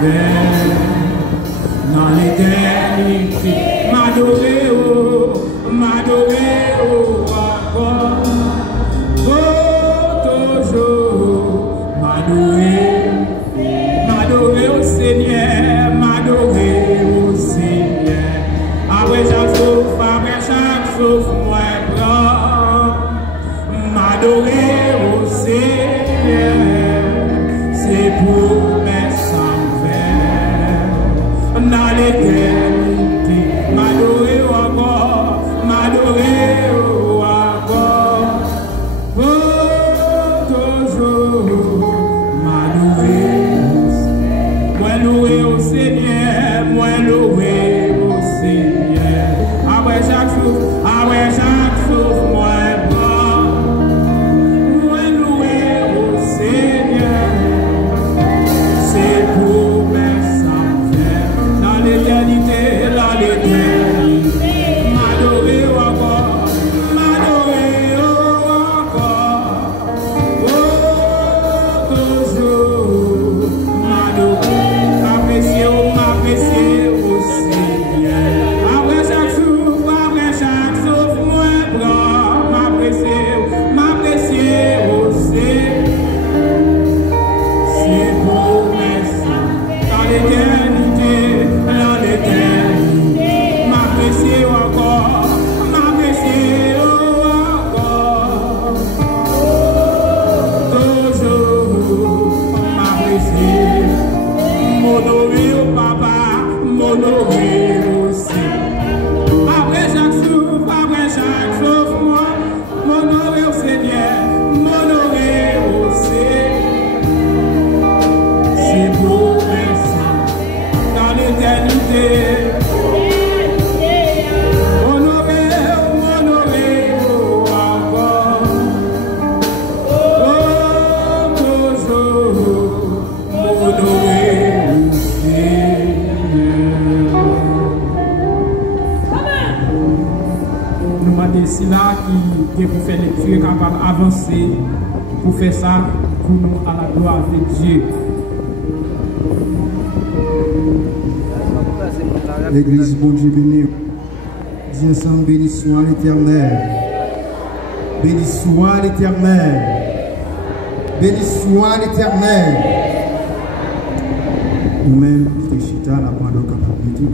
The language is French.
faire dans l'éternité. M'adorer, encore, toujours, m'adorer au Seigneur, m'adorer au Seigneur. Après chaque souffle, moi prends, m'adorer au Seigneur, c'est pour mes sans-faire dans l'éternité. M'adorer encore, toujours, moi louer au Seigneur, moi louer au Seigneur. Après chaque souffle, moi prends, moi louer au Seigneur, c'est pour mes sans-faire dans l'éternité, m'adorer encore, toujours, m'apprécier au Seigneur. Après chaque souffle, moi prends, m'apprécier au Seigneur. C'est pour mes saints dans l'éternité, m'apprécier encore, toujours, m'apprécier, m'honorer au papa, m'honorer aussi. Après chaque souffle, moi, m'honorer au Seigneur, m'honorer aussi. C'est pour mes saints dans l'éternité. C'est là qui peut faire lecture est capable d'avancer pour faire ça pour nous à la gloire de Dieu. L'église, bon Dieu béni. Dis ensemble, béni soit l'Éternel. Béni soit l'Éternel. Béni soit l'Éternel. Nous-mêmes, les chita, la parole capable de Dieu.